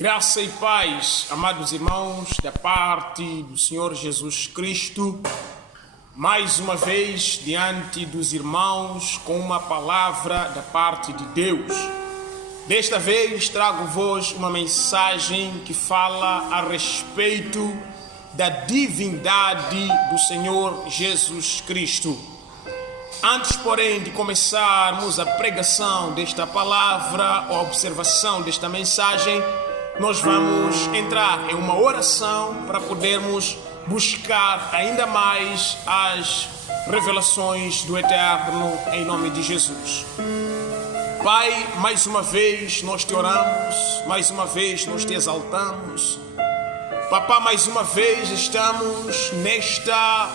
Graça e paz, amados irmãos, da parte do Senhor Jesus Cristo, mais uma vez diante dos irmãos com uma palavra da parte de Deus. Desta vez trago-vos uma mensagem que fala a respeito da divindade do Senhor Jesus Cristo. Antes, porém, de começarmos a pregação desta palavra, a observação desta mensagem, nós vamos entrar em uma oração para podermos buscar ainda mais as revelações do Eterno em nome de Jesus. Pai, mais uma vez nós te oramos, mais uma vez nós te exaltamos. Papá, mais uma vez estamos nesta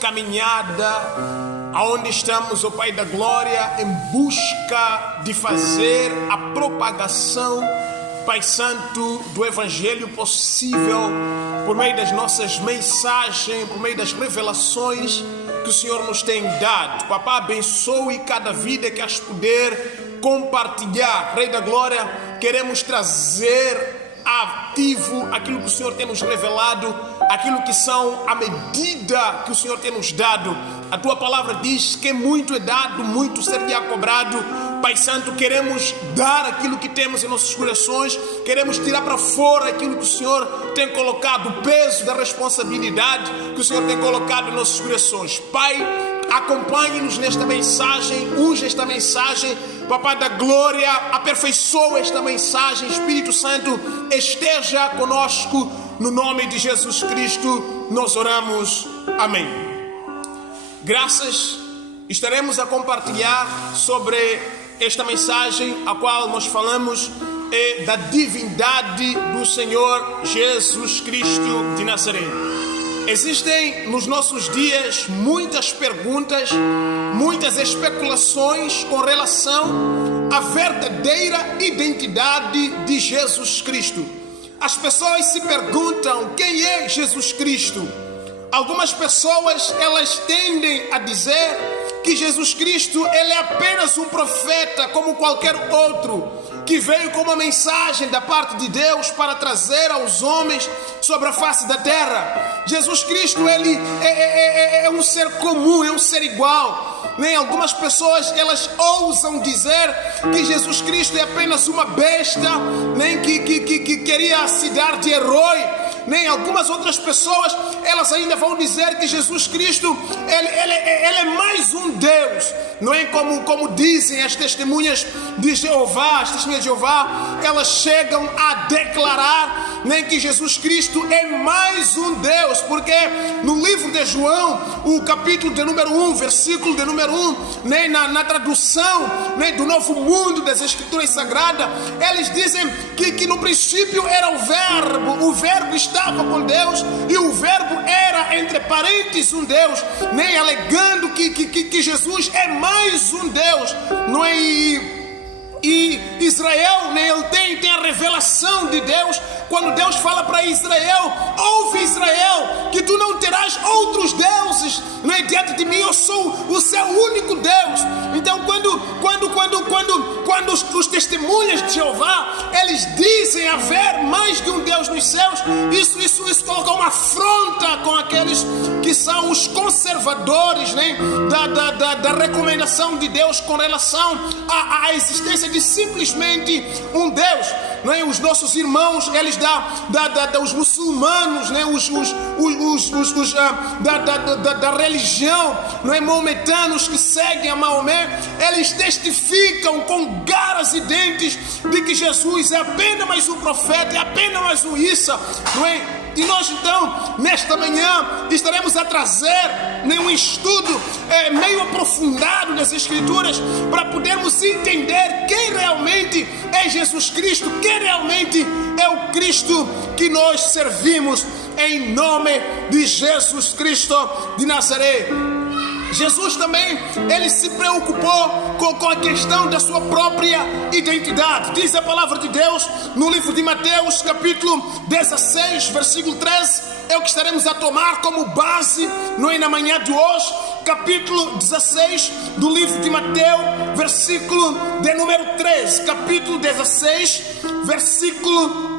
caminhada aonde estamos, ó Pai da Glória, em busca de fazer a propagação, Pai Santo, do Evangelho possível por meio das nossas mensagens, por meio das revelações que o Senhor nos tem dado. Papá, abençoe cada vida que as puder compartilhar. Rei da Glória, queremos trazer ativo aquilo que o Senhor tem nos revelado, aquilo que são a medida que o Senhor tem nos dado. A tua palavra diz que muito é dado, muito seria cobrado. Pai Santo, queremos dar aquilo que temos em nossos corações, queremos tirar para fora aquilo que o Senhor tem colocado, o peso da responsabilidade que o Senhor tem colocado em nossos corações. Pai, acompanhe-nos nesta mensagem, unja esta mensagem, Papai da Glória, aperfeiçoa esta mensagem. Espírito Santo, esteja conosco, no nome de Jesus Cristo, nós oramos, amém. Graças, estaremos a compartilhar sobre esta mensagem, a qual nós falamos da divindade do Senhor Jesus Cristo de Nazaré. Existem nos nossos dias muitas perguntas, muitas especulações com relação à verdadeira identidade de Jesus Cristo. As pessoas se perguntam quem é Jesus Cristo. Algumas pessoas, elas tendem a dizer que Jesus Cristo, ele é apenas um profeta como qualquer outro, que veio com uma mensagem da parte de Deus para trazer aos homens sobre a face da terra. Jesus Cristo, ele é um ser comum, é um ser igual. Nem algumas pessoas, elas ousam dizer que Jesus Cristo é apenas uma besta, nem que queria se dar de herói. Nem algumas outras pessoas, elas ainda vão dizer que Jesus Cristo, ele é mais um Deus. Não é como dizem as testemunhas de Jeová, elas chegam a declarar nem que Jesus Cristo é mais um Deus, porque no livro de João, o capítulo de número 1, versículo de número 1, nem na tradução nem do Novo Mundo das Escrituras Sagradas, eles dizem que no princípio era o verbo estava com Deus e o verbo era entre parênteses um Deus, nem alegando que Jesus é mais um Deus, não é? E Israel, né, ele tem a revelação de Deus. Quando Deus fala para Israel: ouve Israel, que tu não terás outros deuses, né, diante de mim, eu sou o seu único Deus. Então quando os testemunhas de Jeová, eles dizem haver mais de um Deus nos céus, isso coloca uma afronta com aqueles que são os conservadores, né, da recomendação de Deus com relação à existência de simplesmente um Deus. Não é? Os nossos irmãos, eles os muçulmanos, né? Da religião, não é? Maometanos que seguem a Maomé, eles testificam com garras e dentes de que Jesus é apenas mais um profeta, é apenas mais um Issa, não é? E nós então, nesta manhã, estaremos a trazer um estudo meio aprofundado das Escrituras para podermos entender quem realmente é Jesus Cristo, quem realmente é o Cristo que nós servimos, em nome de Jesus Cristo de Nazaré. Jesus também, ele se preocupou com a questão da sua própria identidade. Diz a palavra de Deus no livro de Mateus, capítulo 16, versículo 13, é o que estaremos a tomar como base, não é, na manhã de hoje. capítulo 16 do livro de Mateus, versículo de número 13. Capítulo 16, versículo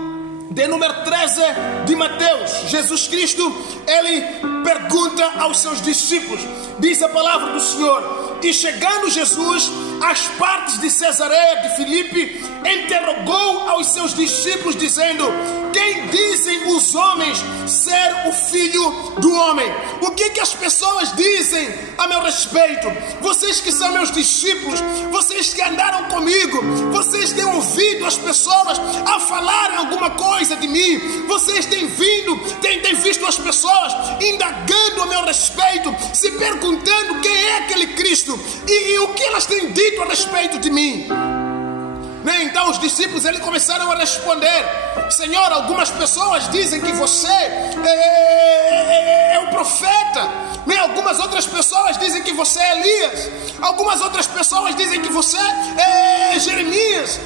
de número 13 de Mateus. Jesus Cristo, ele pergunta aos seus discípulos, diz a palavra do Senhor: e chegando Jesus às partes de Cesareia de Filipe, interrogou aos seus discípulos, dizendo: quem dizem os homens ser o Filho do Homem? O que as pessoas dizem a meu respeito? Vocês que são meus discípulos, vocês que andaram comigo, vocês têm ouvido as pessoas a falarem alguma coisa de mim, vocês têm visto as pessoas indagando a meu respeito, se perguntando quem é aquele Cristo e o que elas têm dito a respeito de mim. Então os discípulos começaram a responder: Senhor, algumas pessoas dizem que você é o profeta, algumas outras pessoas dizem que você é Elias, algumas outras pessoas dizem que você é Jeremias.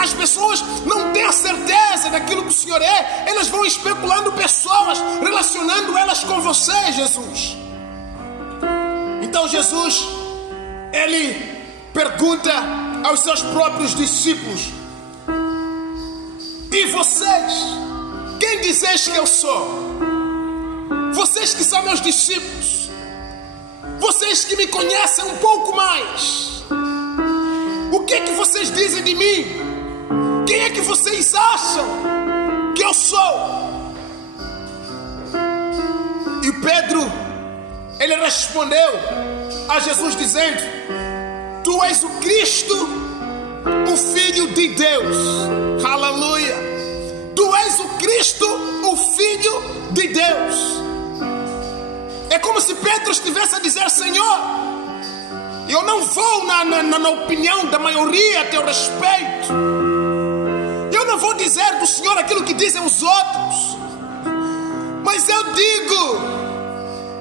As pessoas não têm a certeza daquilo que o Senhor é, elas vão especulando pessoas, relacionando elas com você, Jesus. Então Jesus, ele pergunta aos seus próprios discípulos: e vocês, quem dizeis que eu sou? Vocês que são meus discípulos, vocês que me conhecem um pouco mais, o que vocês dizem de mim? Quem é que vocês acham que eu sou? E Pedro, ele respondeu a Jesus dizendo: tu és o Cristo, o Filho de Deus. Aleluia. Tu és o Cristo, o Filho de Deus. É como se Pedro estivesse a dizer: Senhor, eu não vou na opinião da maioria a teu respeito. Eu não vou dizer do Senhor aquilo que dizem os outros, mas eu digo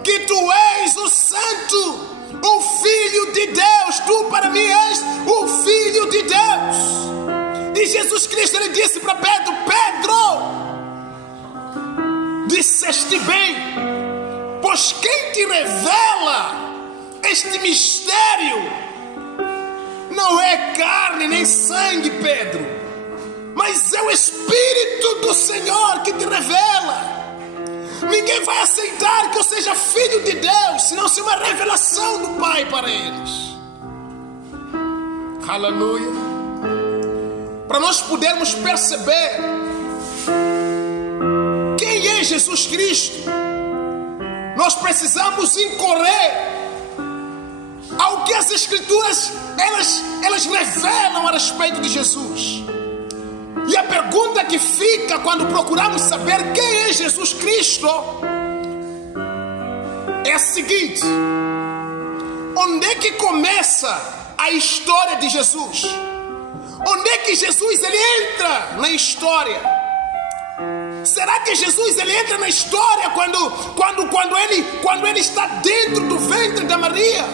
que tu és o Santo, o Filho de Deus. Tu para mim és o Filho de Deus. E Jesus Cristo, ele disse para Pedro: Pedro, disseste bem, pois quem te revela este mistério não é carne nem sangue, Pedro, mas é o Espírito do Senhor que te revela. Ninguém vai aceitar que eu seja filho de Deus se não ser uma revelação do Pai para eles. Aleluia. Para nós podermos perceber quem é Jesus Cristo, nós precisamos incorrer ao que as Escrituras elas revelam a respeito de Jesus. E a pergunta que fica quando procuramos saber quem é Jesus Cristo é a seguinte: onde é que começa a história de Jesus? Onde é que Jesus ele entra na história? Será que Jesus ele entra na história quando ele está dentro do ventre da Maria?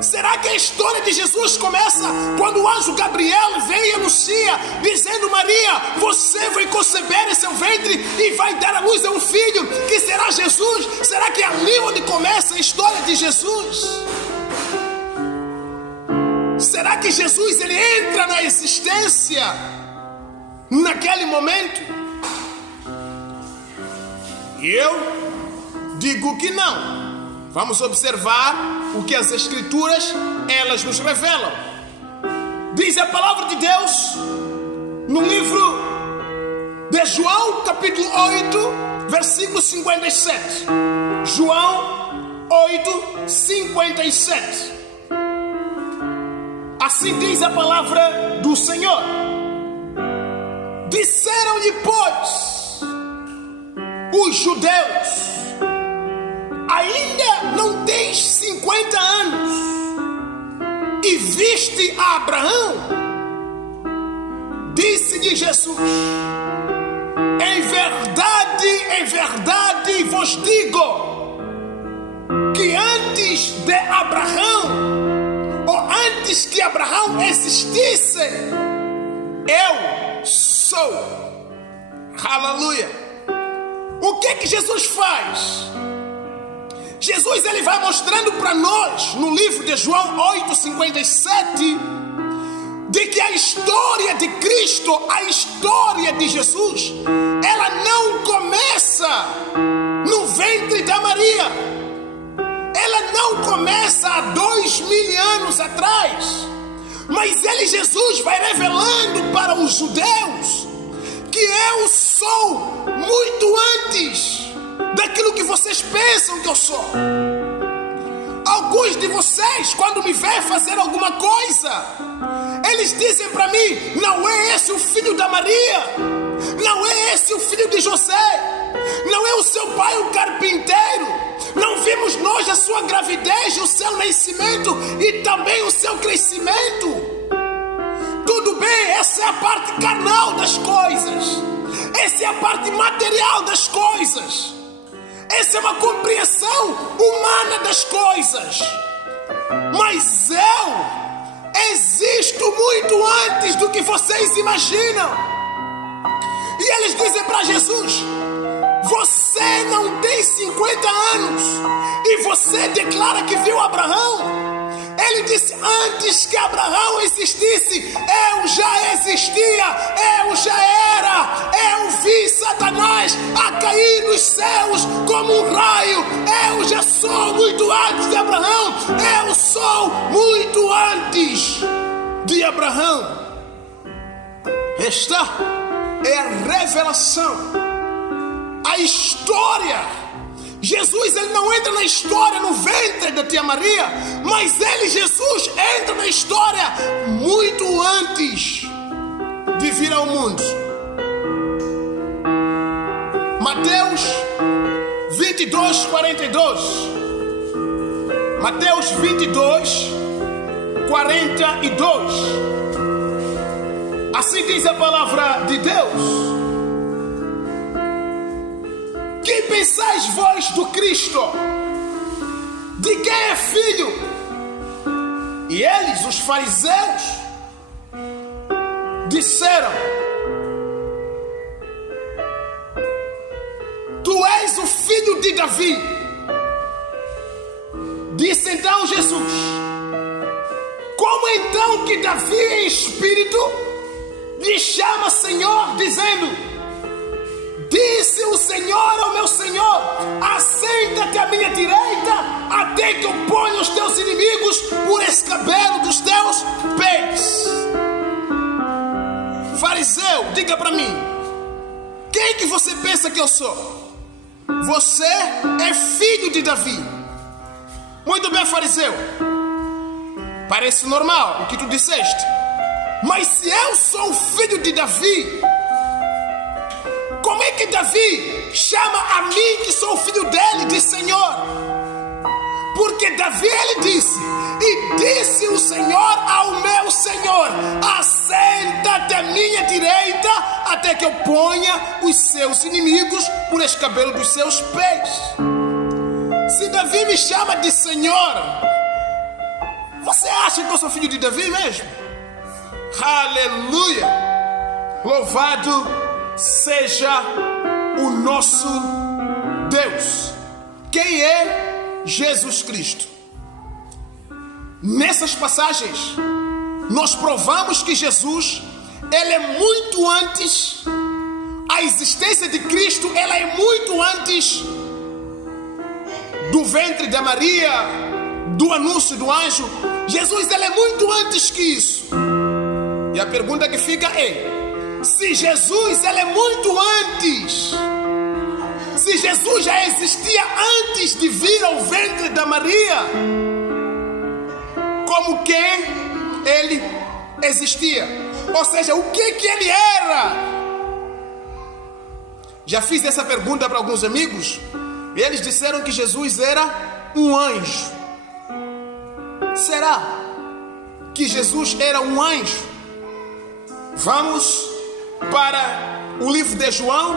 Será que a história de Jesus começa quando o anjo Gabriel vem e anuncia, dizendo: Maria, você vai conceber em seu ventre e vai dar à luz a um filho que será Jesus? Será que é ali onde começa a história de Jesus? Será que Jesus ele entra na existência naquele momento? E eu digo que não. Vamos observar o que as Escrituras elas nos revelam. Diz a palavra de Deus no livro de João, capítulo 8, versículo 57. João 8, 57. Assim diz a palavra do Senhor: disseram-lhe, pois, os judeus: ainda não tens 50 anos e viste a Abraão? Disse-lhe Jesus: em verdade vos digo que antes de Abraão, ou antes que Abraão existisse, eu sou. Aleluia. O que Jesus faz? Jesus ele vai mostrando para nós no livro de João 8:57 de que a história de Cristo, a história de Jesus, ela não começa no ventre da Maria. Ela não começa há 2000 anos atrás. Mas ele, Jesus, vai revelando para os judeus que eu sou muito antes daquilo que vocês pensam que eu sou. Alguns de vocês, quando me veem fazer alguma coisa, eles dizem para mim: não é esse o filho da Maria? Não é esse o filho de José? Não é o seu pai o carpinteiro? Não vimos nós a sua gravidez, o seu nascimento e também o seu crescimento? Tudo bem, essa é a parte carnal das coisas. Essa é a parte material das coisas. Essa é uma compreensão humana das coisas. Mas eu existo muito antes do que vocês imaginam. E eles dizem para Jesus: você não tem 50 anos e você declara que viu Abraão? Ele disse: antes que Abraão existisse, eu já existia, eu já era. Eu vi Satanás a cair dos céus como um raio. Eu já sou muito antes de Abraão. Eu sou muito antes de Abraão. Esta é a revelação, a história. Jesus ele não entra na história no ventre da tia Maria, mas ele, Jesus, entra na história muito antes de vir ao mundo. Mateus 22:42. Mateus 22:42. Assim diz a palavra de Deus: que pensais vós do Cristo? De quem é filho? E eles, os fariseus, disseram: tu és o filho de Davi. Disse então Jesus: como então que Davi em espírito lhe chama Senhor, dizendo: disse o Senhor ao meu Senhor: assenta-te à minha direita, até que eu ponha os teus inimigos por escabelo dos teus pés. Fariseu, diga para mim, quem que você pensa que eu sou? Você é filho de Davi. Muito bem, fariseu, parece normal o que tu disseste. Mas se eu sou o filho de Davi, como é que Davi chama a mim, que sou o filho dele, de Senhor? Porque Davi ele disse: e disse o Senhor ao meu Senhor: assenta-te à minha direita, até que eu ponha os seus inimigos por escabelo dos seus pés. Se Davi me chama de Senhor, você acha que eu sou filho de Davi mesmo? Aleluia! Louvado seja o nosso Deus. Quem é Jesus Cristo? Nessas passagens nós provamos que Jesus ele é muito antes. A existência de Cristo ela é muito antes do ventre da Maria, do anúncio do anjo. Jesus ele é muito antes que isso. E a pergunta que fica é: se Jesus ele é muito antes, se Jesus já existia antes de vir ao ventre da Maria, como que ele existia? Ou seja, o que ele era? Já fiz essa pergunta para alguns amigos e eles disseram que Jesus era um anjo. Será que Jesus era um anjo? Vamos para o livro de João,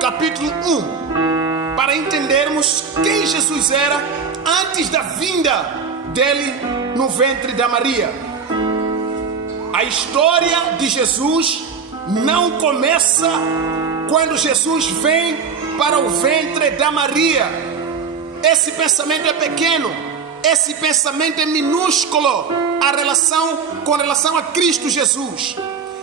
capítulo 1, para entendermos quem Jesus era antes da vinda dele no ventre da Maria. A história de Jesus não começa quando Jesus vem para o ventre da Maria. esse pensamento é pequeno, esse pensamento é minúsculo com relação a Cristo Jesus.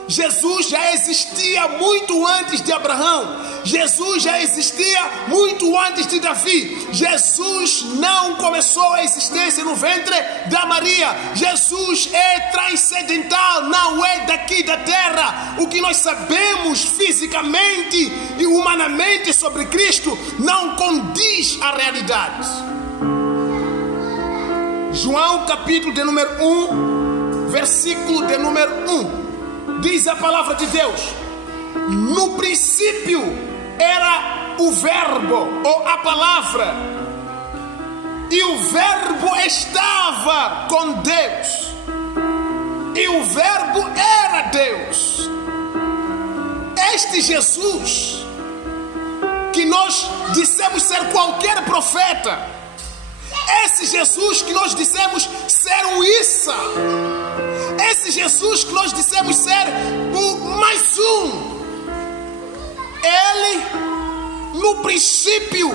Jesus já existia muito antes de Abraão. Jesus já existia muito antes de Davi. Jesus não começou a existência no ventre da Maria. Jesus é transcendental, não é daqui da terra. O que nós sabemos fisicamente e humanamente sobre Cristo não condiz à realidade. João capítulo de número 1, versículo de número 1. Diz a palavra de Deus: no princípio era o verbo, ou a palavra, e o verbo estava com Deus, e o verbo era Deus. Este Jesus, que nós dissemos ser qualquer profeta, esse Jesus que nós dissemos ser o Issa, esse Jesus que nós dissemos ser o mais um, ele no princípio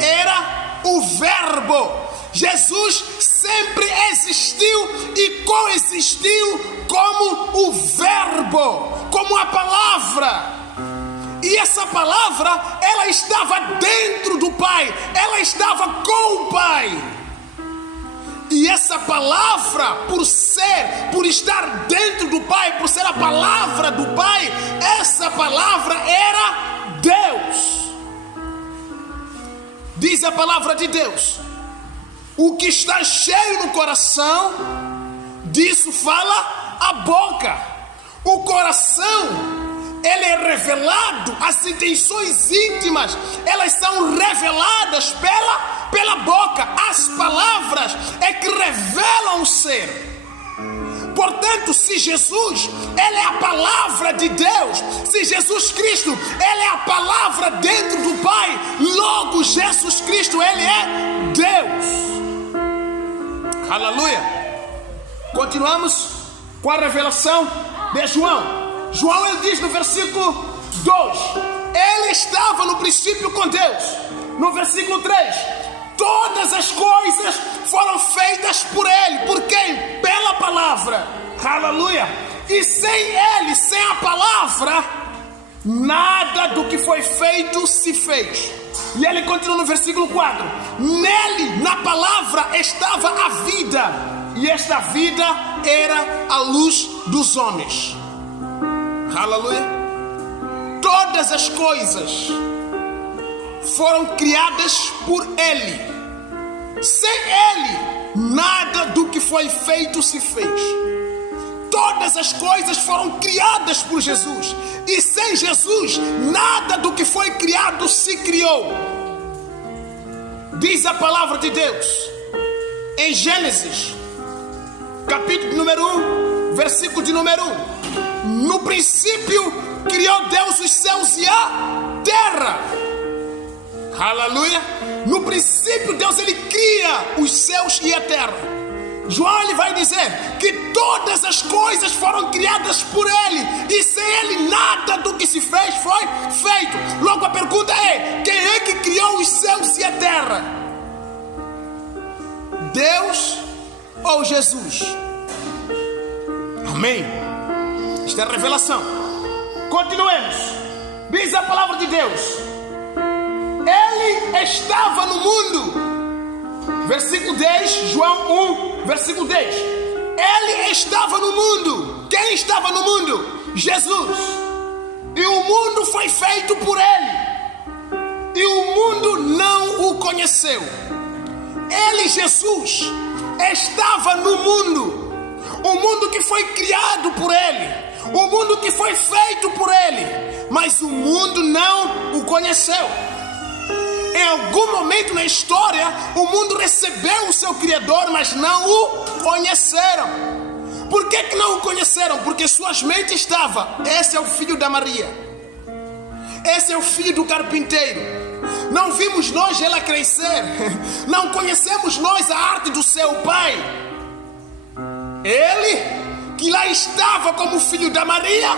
era o verbo. Jesus sempre existiu e coexistiu como o verbo, como a palavra. E essa palavra, ela estava dentro do Pai, ela estava com o Pai. E essa palavra, por estar dentro do Pai, por ser a palavra do Pai, essa palavra era Deus. Diz a palavra de Deus: o que está cheio no coração, disso fala a boca. O coração, ele é revelado, as intenções íntimas, elas são reveladas pela boca. As palavras é que revelam o ser. Portanto, se Jesus, ele é a palavra de Deus, se Jesus Cristo, ele é a palavra dentro do Pai, logo Jesus Cristo, ele é Deus. Aleluia. Continuamos com a revelação de João. João, ele diz no versículo 2: ele estava no princípio com Deus. No versículo 3: todas as coisas foram feitas por ele. Por quem? Pela palavra. Aleluia. E sem ele, sem a palavra, nada do que foi feito se fez. E ele continua no versículo 4: nele, na palavra, estava a vida, e esta vida era a luz dos homens. Aleluia. Todas as coisas foram criadas por ele. Sem ele, nada do que foi feito se fez. Todas as coisas foram criadas por Jesus, e sem Jesus, nada do que foi criado se criou. Diz a palavra de Deus em Gênesis capítulo número 1, versículo de número 1: no princípio criou Deus os céus e a terra. Aleluia. No princípio Deus, ele cria os céus e a terra. João, ele vai dizer que todas as coisas foram criadas por ele, e sem ele nada do que se fez foi feito. Logo a pergunta é: quem é que criou os céus e a terra? Deus ou Jesus? Amém. Esta é a revelação. Continuemos. Diz a palavra de Deus: ele estava no mundo. Versículo 10, João 1, versículo 10. Ele estava no mundo. Quem estava no mundo? Jesus. E o mundo foi feito por ele, e o mundo não o conheceu. Ele, Jesus, estava no mundo. O mundo que foi criado por ele, o mundo que foi feito por ele, mas o mundo não o conheceu. Em algum momento na história, o mundo recebeu o seu Criador, mas não o conheceram. Por que não o conheceram? Porque suas mentes estavam: esse é o filho da Maria, esse é o filho do carpinteiro. Não vimos nós ela crescer, não conhecemos nós a arte do seu pai. Ele, que lá estava como filho da Maria,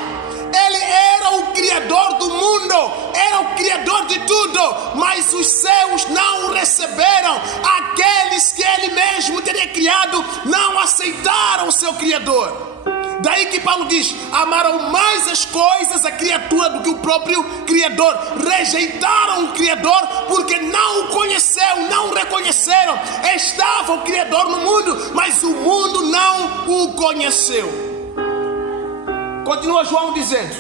Ele era o Criador do mundo, era o Criador de tudo, mas os céus não o receberam. Aqueles que Ele mesmo teria criado não aceitaram o seu Criador. Daí que Paulo diz: amaram mais as coisas, a criatura, do que o próprio Criador. Rejeitaram o Criador porque não o conheceram, não o reconheceram. Estava o Criador no mundo, mas o mundo não o conheceu. Continua João dizendo: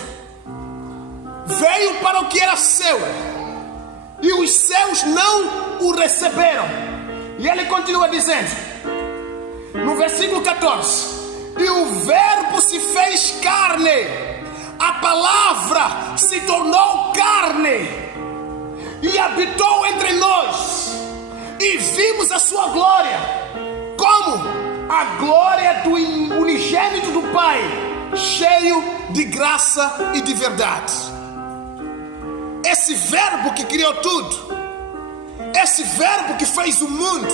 veio para o que era seu, e os seus não o receberam. E ele continua dizendo, no versículo 14: e o verbo se fez carne, a palavra se tornou carne e habitou entre nós, e vimos a sua glória, como a glória do unigênito do Pai, cheio de graça e de verdade. Esse verbo que criou tudo, esse verbo que fez o mundo,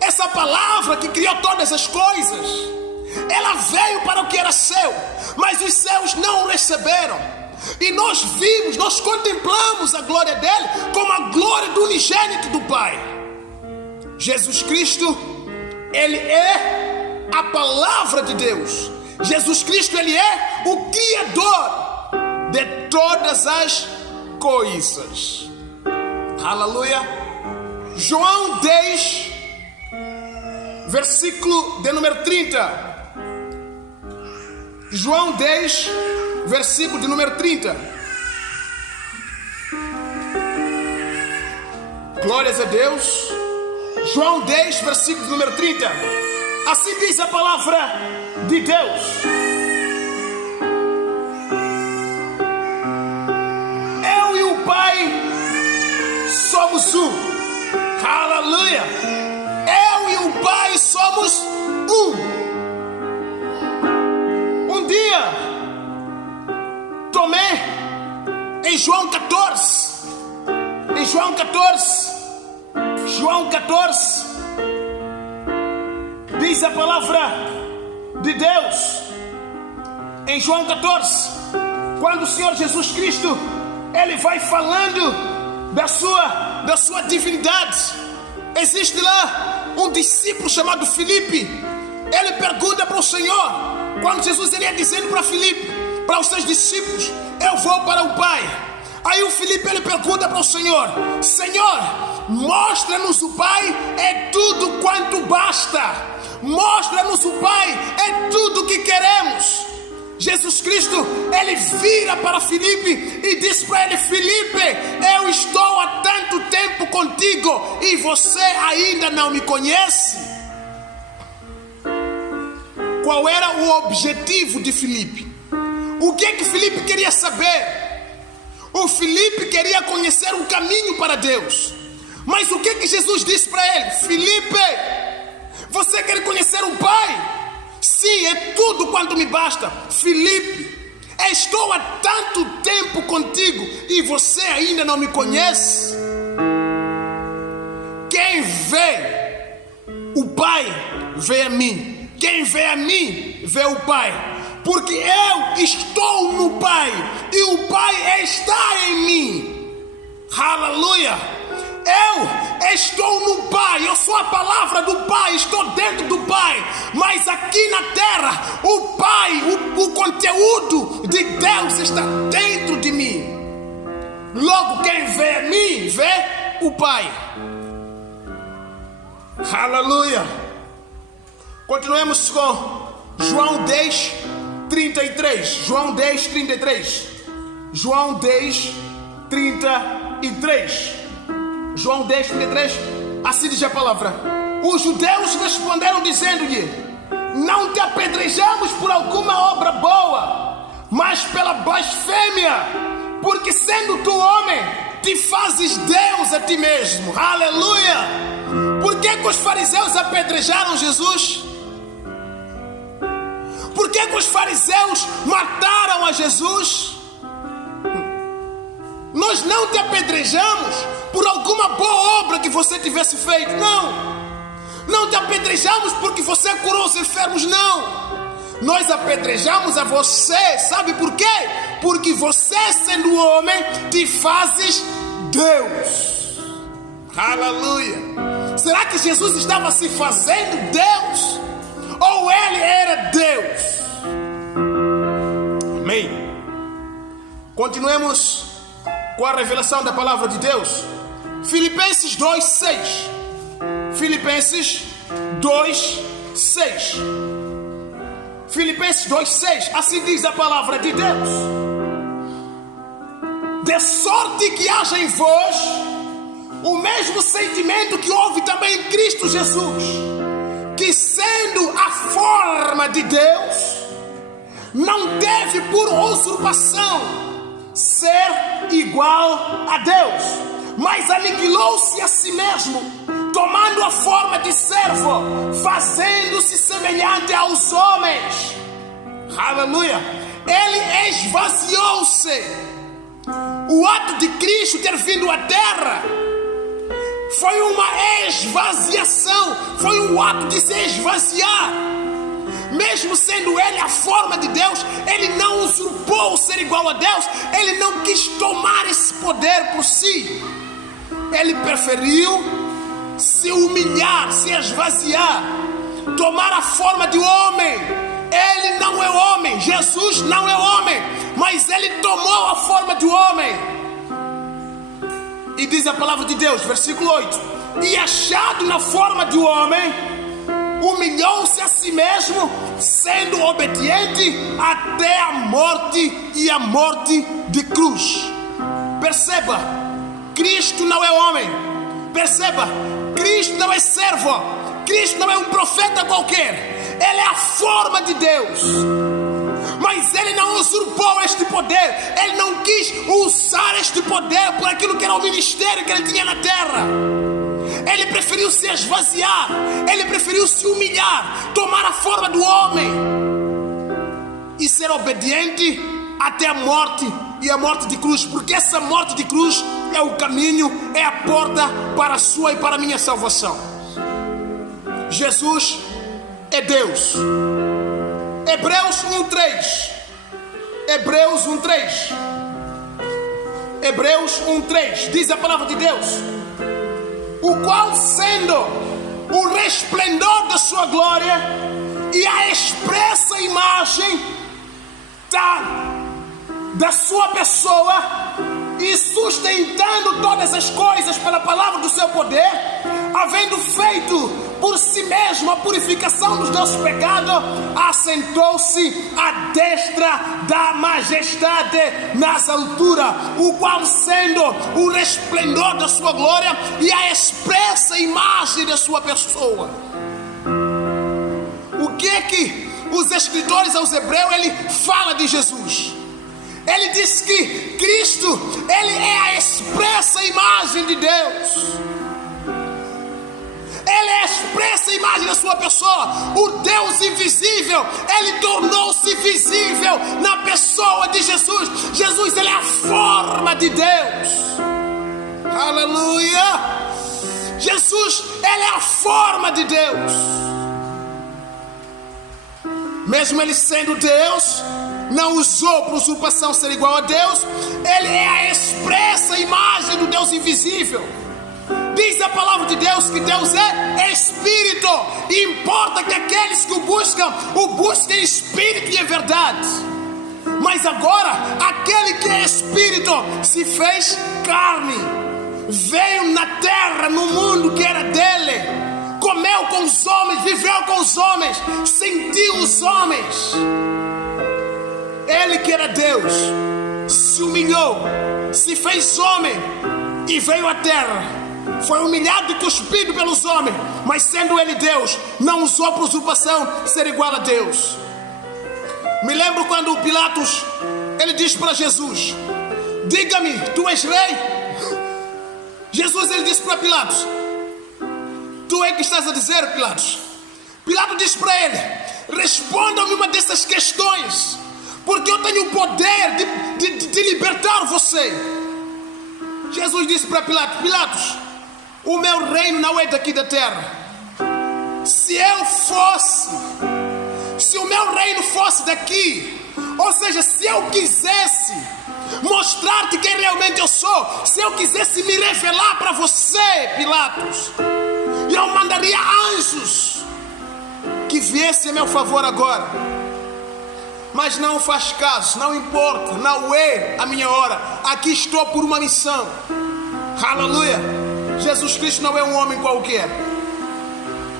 essa palavra que criou todas as coisas, ela veio para o que era seu, mas os céus não o receberam. E nós vimos, nós contemplamos a glória dele como a glória do unigênito do Pai. Jesus Cristo, Ele é a palavra de Deus. Jesus Cristo, Ele é o Criador de todas as coisas. Aleluia. João 10, versículo de número 30. João 10, versículo de número 30. Glórias a Deus. João 10, versículo de número 30. Assim diz a palavra de Deus: eu e o Pai somos um. Aleluia. Eu e o Pai somos um. Um dia, Tomé, em João 14, diz a palavra de Deus, em João 14, quando o Senhor Jesus Cristo, Ele vai falando da sua divindade. Existe lá um discípulo chamado Filipe. Ele pergunta para o Senhor, quando Jesus iria dizendo para Filipe, para os seus discípulos: eu vou para o Pai. Aí o Filipe, ele pergunta para o Senhor: Senhor, mostra-nos o Pai, é tudo quanto basta. Mostra-nos o Pai, é tudo que queremos. Jesus Cristo, Ele vira para Filipe e diz para ele: Filipe, eu estou há tanto tempo contigo e você ainda não me conhece. Qual era o objetivo de Filipe? O que é que Filipe queria saber? O Filipe queria conhecer um caminho para Deus. Mas o que é que Jesus disse para ele? Filipe, você quer conhecer o Pai? Sim, é tudo quanto me basta. Filipe, estou há tanto tempo contigo e você ainda não me conhece. Quem vê o Pai, vê a mim. Quem vê a mim, vê o Pai. Porque eu estou no Pai e o Pai está em mim. Aleluia. Eu estou no Pai, eu sou a palavra do Pai, estou dentro do Pai. Mas aqui na terra, o Pai, o conteúdo de Deus está dentro de mim. Logo, quem vê a mim, vê o Pai. Aleluia. Continuemos com João 10, 33. João 10, 33. João 10, 33. João 10, 33. Assim diz a palavra: os judeus responderam dizendo-lhe: não te apedrejamos por alguma obra boa, mas pela blasfêmia, porque sendo tu homem, te fazes Deus a ti mesmo. Aleluia. Por que os fariseus apedrejaram Jesus? Por que os fariseus mataram a Jesus? Nós não te apedrejamos por alguma boa obra que você tivesse feito, não. Não te apedrejamos porque você curou os enfermos, não. Nós apedrejamos a você, sabe por quê? quê? Porque você, sendo homem, te fazes Deus. Aleluia. Será que Jesus estava se fazendo Deus? Ou ele era Deus? Amém. Continuemos com a revelação da palavra de Deus. Filipenses 2:6. Filipenses 2:6. Filipenses 2:6. Assim diz a palavra de Deus: de sorte que haja em vós o mesmo sentimento que houve também em Cristo Jesus, que sendo a forma de Deus, não teve por usurpação ser igual a Deus, mas aniquilou-se a si mesmo, tomando a forma de servo, fazendo-se semelhante aos homens. Aleluia. Ele esvaziou-se. O ato de Cristo ter vindo à terra foi uma esvaziação, foi um ato de se esvaziar. Mesmo sendo ele a forma de Deus, ele não usurpou o ser igual a Deus, ele não quis tomar esse poder por si. Ele preferiu se humilhar, se esvaziar, tomar a forma de homem. Ele não é homem, Jesus não é homem, mas ele tomou a forma de homem. E diz a palavra de Deus, versículo 8: e achado na forma de homem, humilhou-se a si mesmo, sendo obediente até a morte, e a morte de cruz. Perceba, Cristo não é homem. Perceba, Cristo não é servo. Cristo não é um profeta qualquer. Ele é a forma de Deus. Mas ele não usurpou este poder. Ele não quis usar este poder por aquilo que era o ministério que ele tinha na terra. Ele preferiu se esvaziar. Ele preferiu se humilhar, tomar a forma do homem e ser obediente até a morte, e a morte de cruz. Porque essa morte de cruz é o caminho, é a porta para a sua e para a minha salvação. Jesus é Deus. Hebreus 1:3. Hebreus 1:3. Hebreus 1:3 diz a palavra de Deus: o qual, sendo o resplendor da sua glória e a expressa imagem da sua pessoa, e sustentando todas as coisas pela palavra do seu poder, havendo feito por si mesmo a purificação dos nossos pecados, assentou-se à destra da majestade nas alturas, o qual, sendo o resplendor da sua glória e a expressa imagem da sua pessoa. O que é que os escritores aos Hebreus ele fala de Jesus? Ele diz que Cristo, ele é a expressa imagem de Deus. Ele é a expressa imagem da sua pessoa. O Deus invisível, ele tornou-se visível na pessoa de Jesus. Jesus, ele é a forma de Deus. Aleluia. Jesus, ele é a forma de Deus. Mesmo ele sendo Deus, não usou por usurpação ser igual a Deus. Ele é a expressa imagem do Deus invisível. Diz a palavra de Deus que Deus é Espírito, e importa que aqueles que o buscam em Espírito e em verdade. Mas agora, aquele que é Espírito se fez carne, veio na terra, no mundo que era dele, comeu com os homens, viveu com os homens, sentiu os homens. Ele que era Deus se humilhou, se fez homem e veio à terra. Foi humilhado e cuspido pelos homens, mas sendo ele Deus, não usou por usurpação ser igual a Deus. Me lembro quando Pilatos, ele diz para Jesus: diga-me, tu és rei? Jesus, ele disse para Pilatos: tu é que estás a dizer, Pilatos? Pilatos disse para ele: responda-me uma dessas questões, porque eu tenho o poder de libertar você. Jesus disse para Pilatos: Pilatos, o meu reino não é daqui da terra. Se o meu reino fosse daqui, Ou seja, se eu quisesse mostrar-te quem realmente eu sou, se eu quisesse me revelar para você, Pilatos, eu mandaria anjos que viessem a meu favor agora. Mas não faz caso, não importa, não é a minha hora. Aqui estou por uma missão. Aleluia. Jesus Cristo não é um homem qualquer.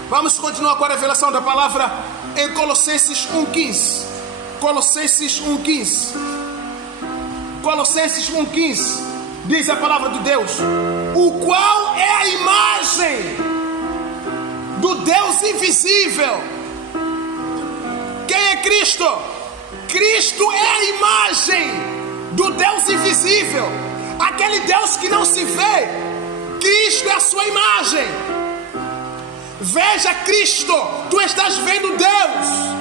Vamos continuar com a revelação da palavra em Colossenses 1,15. Colossenses 1,15. Colossenses 1,15 diz a palavra de Deus: o qual é a imagem do Deus invisível. Quem é Cristo? Cristo é a imagem do Deus invisível, aquele Deus que não se vê. Cristo é a sua imagem. Veja Cristo, tu estás vendo Deus.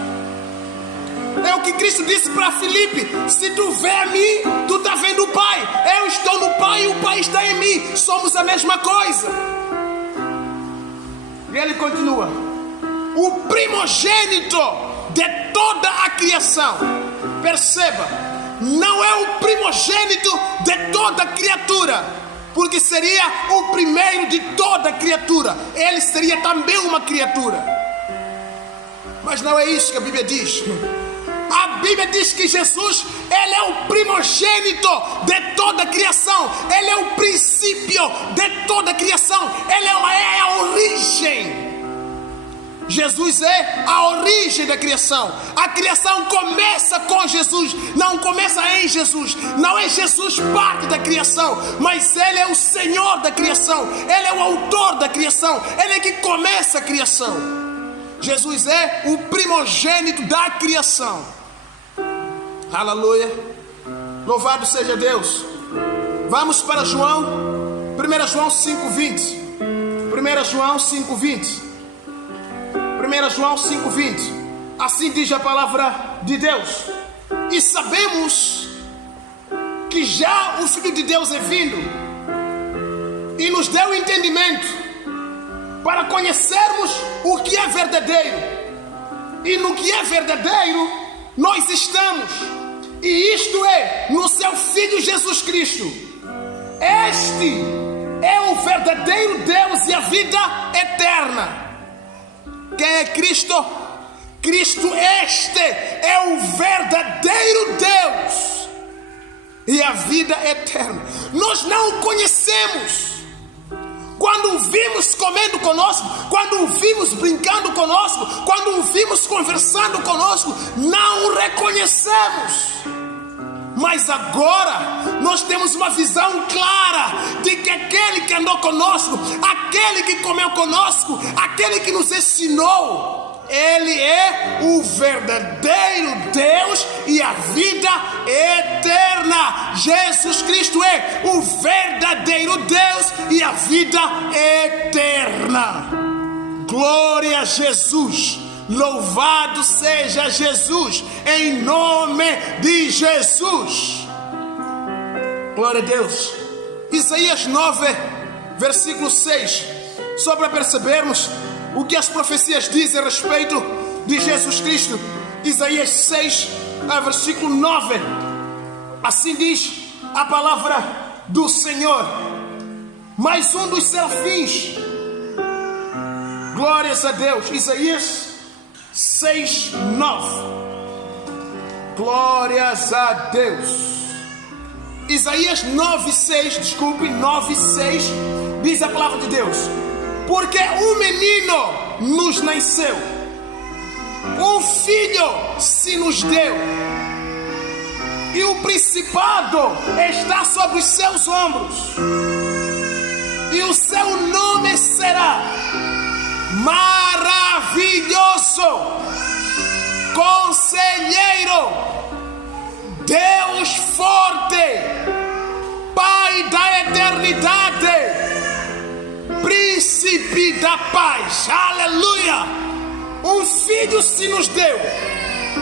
É o que Cristo disse para Filipe: se tu vê a mim, tu está vendo o Pai. Eu estou no Pai e o Pai está em mim. Somos a mesma coisa. E ele continua: o primogênito de toda a criação. Perceba, não é o primogênito de toda criatura, porque seria o primeiro de toda criatura. Ele seria também uma criatura. Mas não é isso que a Bíblia diz. A Bíblia diz que Jesus, ele é o primogênito de toda a criação. Ele é o princípio de toda a criação. Ele é a origem. Jesus é a origem da criação. A criação começa com Jesus, não começa em Jesus. Não é Jesus parte da criação, mas Ele é o Senhor da criação. Ele é o autor da criação. Ele é que começa a criação. Jesus é o primogênito da criação. Aleluia. Louvado seja Deus. Vamos para João. 1 João 5,20. 1 João 5,20. 1 João 5,20. Assim diz a palavra de Deus: e sabemos que já o Filho de Deus é vindo e nos deu entendimento para conhecermos o que é verdadeiro, e no que é verdadeiro nós estamos, e isto é no seu Filho Jesus Cristo. Este é o verdadeiro Deus e a vida eterna. Quem é Cristo? Cristo este é o verdadeiro Deus e a vida eterna. Nós não o conhecemos. Quando o vimos comendo conosco, quando o vimos brincando conosco, quando o vimos conversando conosco, não o reconhecemos. Mas agora nós temos uma visão clara de que aquele que andou conosco, aquele que comeu conosco, aquele que nos ensinou, Ele é o verdadeiro Deus e a vida eterna. Jesus Cristo é o verdadeiro Deus e a vida eterna. Glória a Jesus. Louvado seja Jesus, em nome de Jesus. Glória a Deus. Isaías 9, versículo 6. Só para percebermos o que as profecias dizem a respeito de Jesus Cristo. Isaías 6, versículo 9. Assim diz a palavra do Senhor: mais um dos serafins. Glórias a Deus. Isaías 6, 9. Glórias a Deus. Isaías 9, 6, 6, diz a palavra de Deus: porque um menino nos nasceu, um filho se nos deu, e o principado está sobre os seus ombros, e o seu nome será Maravilhoso, Conselheiro, Deus forte, Pai da eternidade, Príncipe da paz. Aleluia. Um filho se nos deu.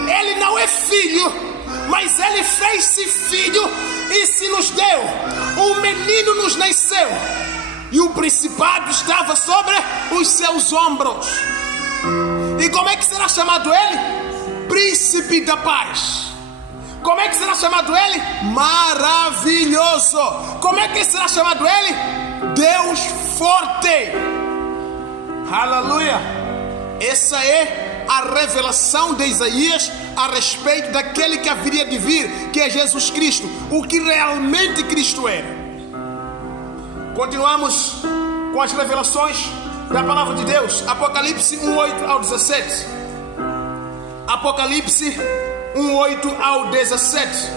Ele não é filho, mas Ele fez-se filho e se nos deu. Um menino nos nasceu e o principado estava sobre os seus ombros. E como é que será chamado ele? Príncipe da paz. Como é que será chamado ele? Maravilhoso. Como é que será chamado ele? Deus forte. Aleluia. Essa é a revelação de Isaías a respeito daquele que haveria de vir, que é Jesus Cristo, o que realmente Cristo era. Continuamos com as revelações da palavra de Deus. Apocalipse 1:8 ao 17. Apocalipse 1:8 ao 17.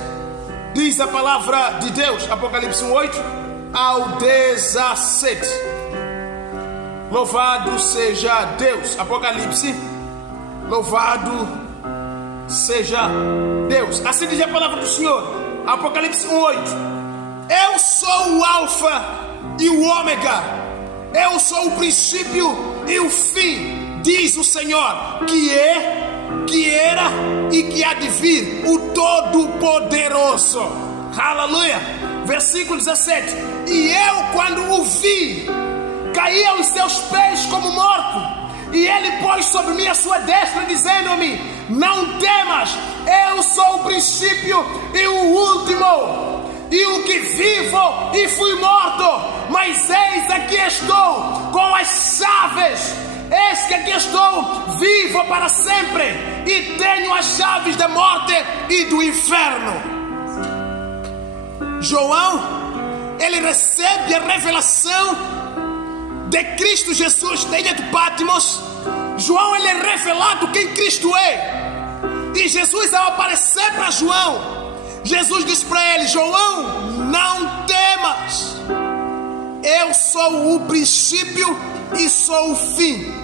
Diz a palavra de Deus. Apocalipse 1:8 ao 17. Louvado seja Deus. Apocalipse. Louvado seja Deus. Assim diz a palavra do Senhor. Apocalipse 1:8. Eu sou o Alfa e o Ômega. Eu sou o princípio e o fim, diz o Senhor, que é, que era e que há de vir, o Todo-Poderoso. Aleluia. Versículo 17. E eu, quando o vi, caí aos seus pés como morto. E ele pôs sobre mim a sua destra, dizendo-me: não temas, eu sou o princípio e o último, e o que vivo e fui morto, mas eis aqui estou com as chaves. Eis que aqui estou vivo para sempre, e tenho as chaves da morte e do inferno. João, ele recebe a revelação de Cristo Jesus da ilha de Patmos. João, ele é revelado quem Cristo é. E Jesus, ao aparecer para João, Jesus diz para ele: João, não temas, eu sou o princípio e sou o fim.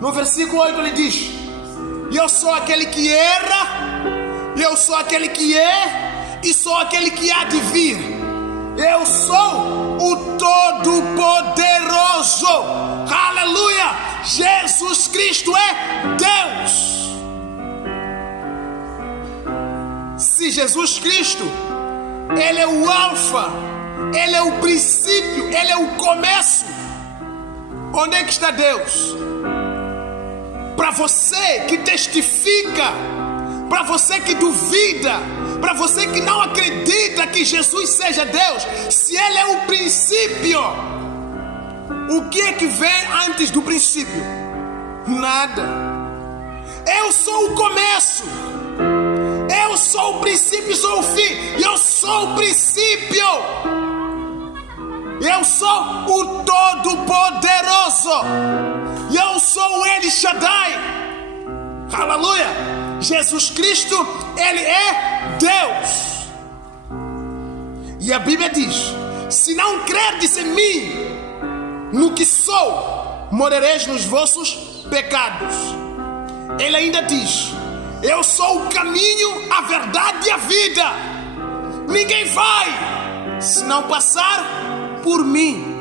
No versículo 8 ele diz: eu sou aquele que era, eu sou aquele que é, e sou aquele que há de vir. Eu sou o Todo-Poderoso. Aleluia. Jesus Cristo é Deus. Se Jesus Cristo, ele é o Alfa, ele é o princípio, ele é o começo, onde é que está Deus? Para você que testifica, para você que duvida, para você que não acredita que Jesus seja Deus, se ele é o princípio, o que é que vem antes do princípio? Nada. Eu sou o começo, eu sou o princípio e sou o fim. Eu sou o princípio, eu sou o Todo-Poderoso, eu sou o El Shaddai. Aleluia. Jesus Cristo, ele é Deus. E a Bíblia diz: se não crerdes em mim, no que sou, morrereis nos vossos pecados. Ele ainda diz: eu sou o caminho, a verdade e a vida. Ninguém vai se não passar por mim.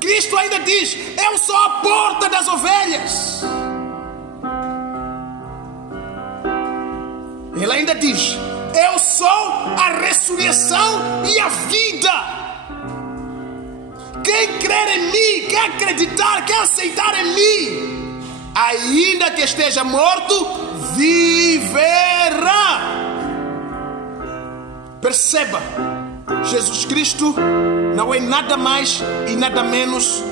Cristo ainda diz: eu sou a porta das ovelhas. Ele ainda diz: eu sou a ressurreição e a vida. Quem crer em mim, quem acreditar, quem aceitar em mim, ainda que esteja morto, viverá. Perceba, Jesus Cristo não é nada mais e nada menos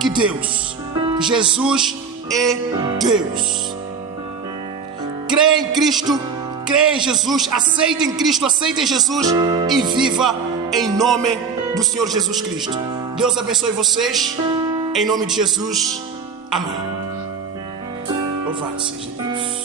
que Deus. Jesus é Deus. Crê em Cristo, crê em Jesus, aceite em Cristo, aceite em Jesus e viva em nome do Senhor Jesus Cristo. Deus abençoe vocês, em nome de Jesus. Amém. Louvado seja Deus.